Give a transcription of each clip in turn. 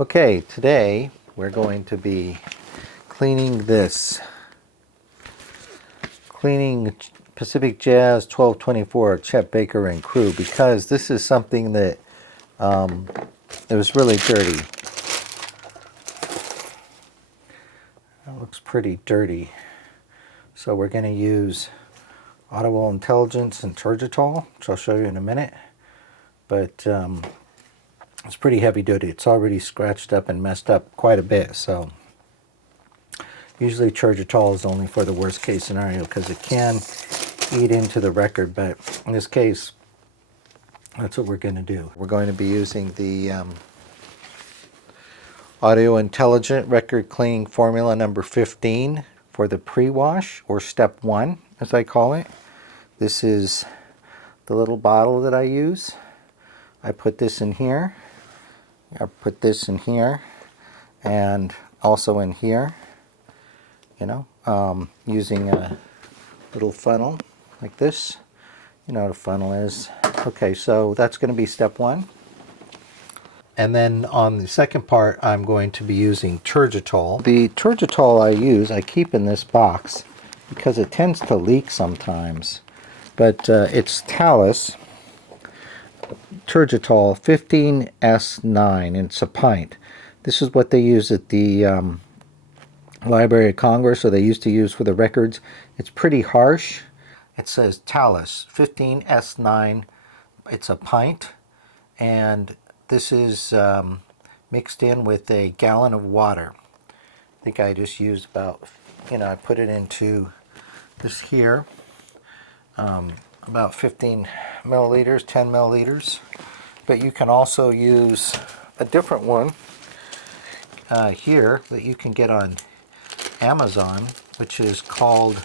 Okay, today we're going to be cleaning Pacific Jazz 1224 Chet Baker and Crew, because this is something that it was really dirty. It looks pretty dirty. So we're going to use Audible Intelligence and Turgitol, which I'll show you in a minute. But it's pretty heavy duty. It's already scratched up and messed up quite a bit. So usually Turgitol is only for the worst case scenario because it can eat into the record. But in this case, that's what we're going to do. We're going to be using the Audio Intelligent Record Cleaning Formula number 15 for the pre-wash, or step 1 as I call it. This is the little bottle that I use. I put this in here. I put this in here and also in here, using a little funnel like this. You know what a funnel is. Okay, so that's going to be step 1. And then on the second part, I'm going to be using Turgitol. The Turgitol I keep in this box because it tends to leak sometimes. But it's Talus Turgitol 15S9, and it's a pint. This is what they use at the Library of Congress, or they used to use for the records. It's pretty harsh. It says Talus 15S9. It's a pint, and this is mixed in with a gallon of water. I think I just used about, I put it into this here, about 15 milliliters, 10 milliliters. But you can also use a different one here that you can get on Amazon, which is called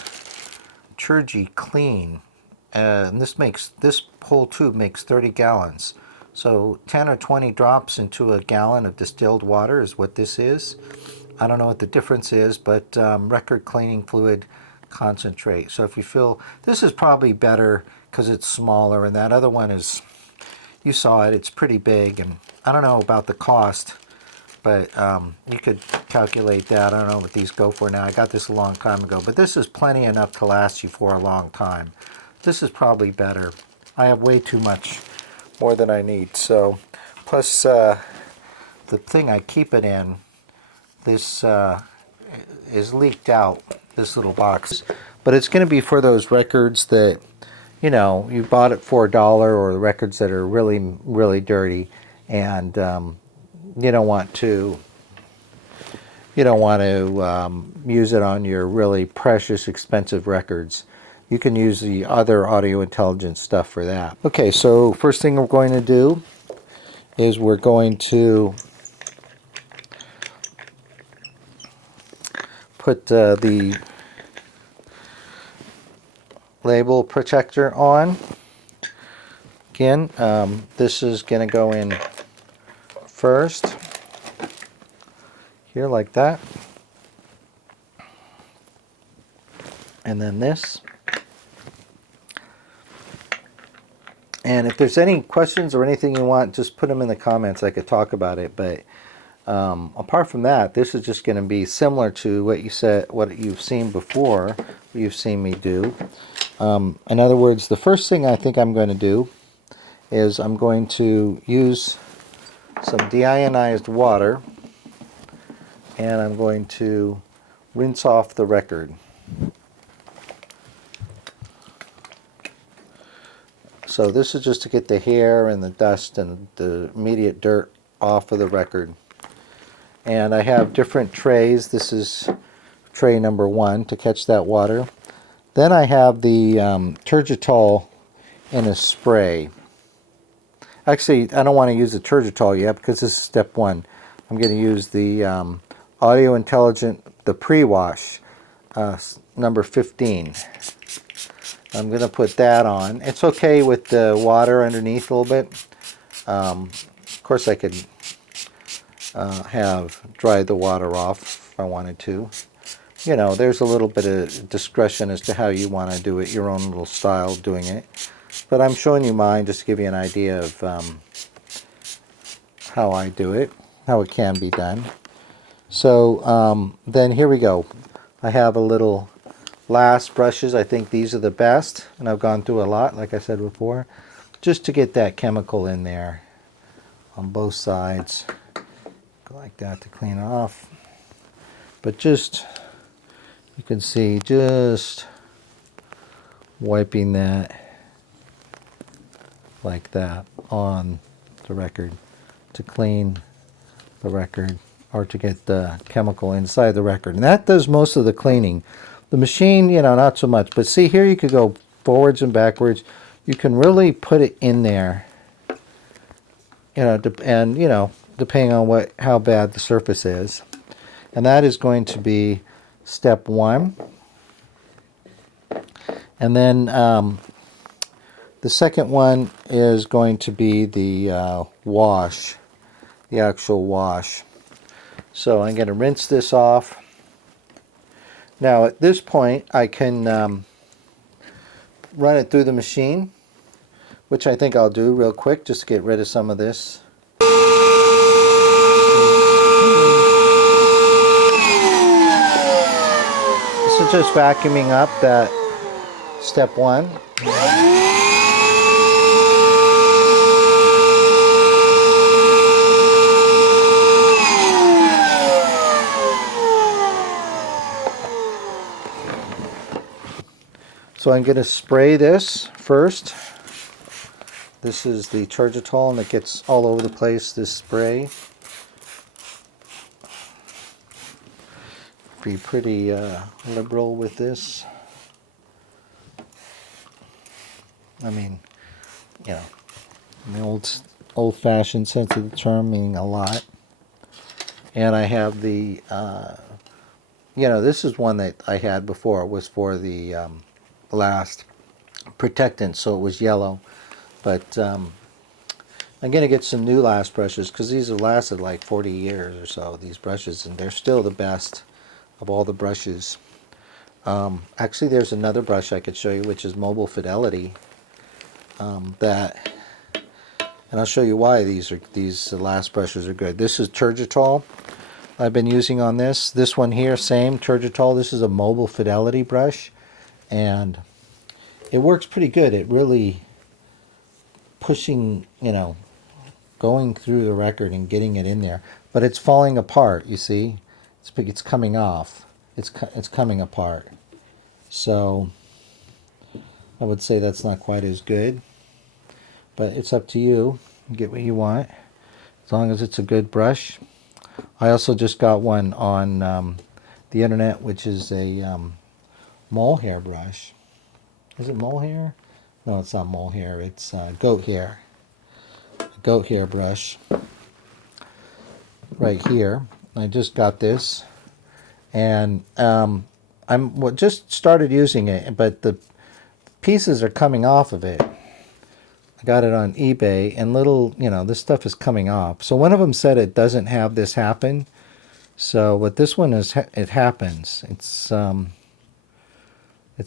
Turgi Clean. And this whole tube makes 30 gallons. So 10 or 20 drops into a gallon of distilled water is what this is. I don't know what the difference is, but record cleaning fluid concentrate. So if you feel, this is probably better because it's smaller, and that other one is, you saw it, it's pretty big, and I don't know about the cost, but you could calculate that. I don't know what these go for now. I got this a long time ago, but this is plenty enough to last you for a long time. This is probably better. I have way too much, more than I need. So, plus the thing I keep it in, this is leaked out, this little box. But it's going to be for those records that, you bought it for $1, or the records that are really, really dirty, and you don't want to use it on your really precious, expensive records. You can use the other Audio Intelligence stuff for that. Okay, so first thing we're going to do is we're going to put the label protector on. Again, this is going to go in first, here like that, and then this. And if there's any questions or anything you want, just put them in the comments. I could talk about it. But apart from that, this is just going to be similar to what you've seen before, what you've seen me do. In other words, the first thing I think I'm going to do is I'm going to use some deionized water, and I'm going to rinse off the record. So this is just to get the hair and the dust and the immediate dirt off of the record. And I have different trays. This is tray number 1 to catch that water. Then I have the Turgitol in a spray. Actually, I don't want to use the Turgitol yet because this is step 1. I'm going to use the Audio Intelligent, the pre-wash, number 15. I'm going to put that on. It's okay with the water underneath a little bit. Of course, I could have dried the water off if I wanted to. There's a little bit of discretion as to how you want to do it, your own little style of doing it. But I'm showing you mine just to give you an idea of how I do it. how it can be done. So then here we go. I have a little last brushes. I think these are the best, and I've gone through a lot, like I said before, just to get that chemical in there on both sides. Go like that to clean it off. But just, you can see, just wiping that like that on the record to clean the record, or to get the chemical inside the record. And that does most of the cleaning. The machine, you know, not so much. But see here, you could go forwards and backwards. You can really put it in there, you know, and, you know, depending on how bad the surface is. And that is going to be step 1. And then the second one is going to be the wash, the actual wash. So I'm going to rinse this off. Now at this point I can run it through the machine, which I think I'll do real quick just to get rid of some of this. This is just vacuuming up that step 1. So I'm going to spray this first. This is the Turgitol, and it gets all over the place, this spray. Be pretty liberal with this. I mean, you know, in the old-fashioned sense of the term, meaning a lot. And I have the, you know, this is one that I had before. It was for the last protectant, so it was yellow. But I'm going to get some new last brushes, because these have lasted like 40 years or so, these brushes, and they're still the best of all the brushes. Actually, there's another brush I could show you, which is Mobile Fidelity. And I'll show you why these last brushes are good. This is Turgitol I've been using on this. This one here, same Turgitol. This is a Mobile Fidelity brush, and it works pretty good. It really pushing, you know, going through the record and getting it in there. But it's falling apart, you see. It's coming off. It's coming apart. So I would say that's not quite as good. But it's up to you. Get what you want, as long as it's a good brush. I also just got one on the internet, which is a mole hair brush. Is it mole hair? No, it's not mole hair. It's goat hair. A goat hair brush. Right here. I just got this, and I'm just started using it, but the pieces are coming off of it. I got it on eBay, and little, you know, this stuff is coming off. So one of them said it doesn't have this happen. So what this one is, it happens. It's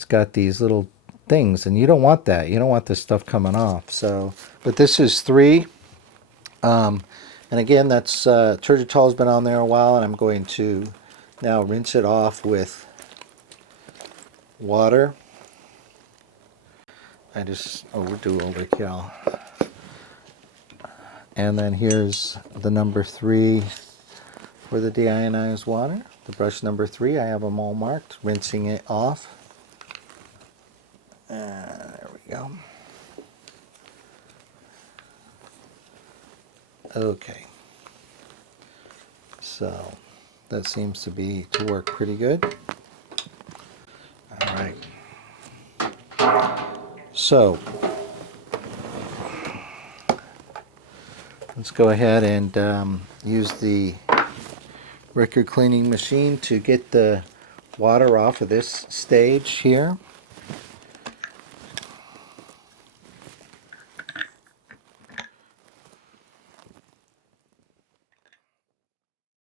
got these little things, and you don't want that. You don't want this stuff coming off. So, but this is 3. And again, that's Turgitol's been on there a while, and I'm going to now rinse it off with water. I just overdo overkill. And then here's the number 3 for the deionized water. The brush number 3, I have them all marked. Rinsing it off. There we go. Okay. So that seems to work pretty good. All right. So let's go ahead and use the record cleaning machine to get the water off of this stage here.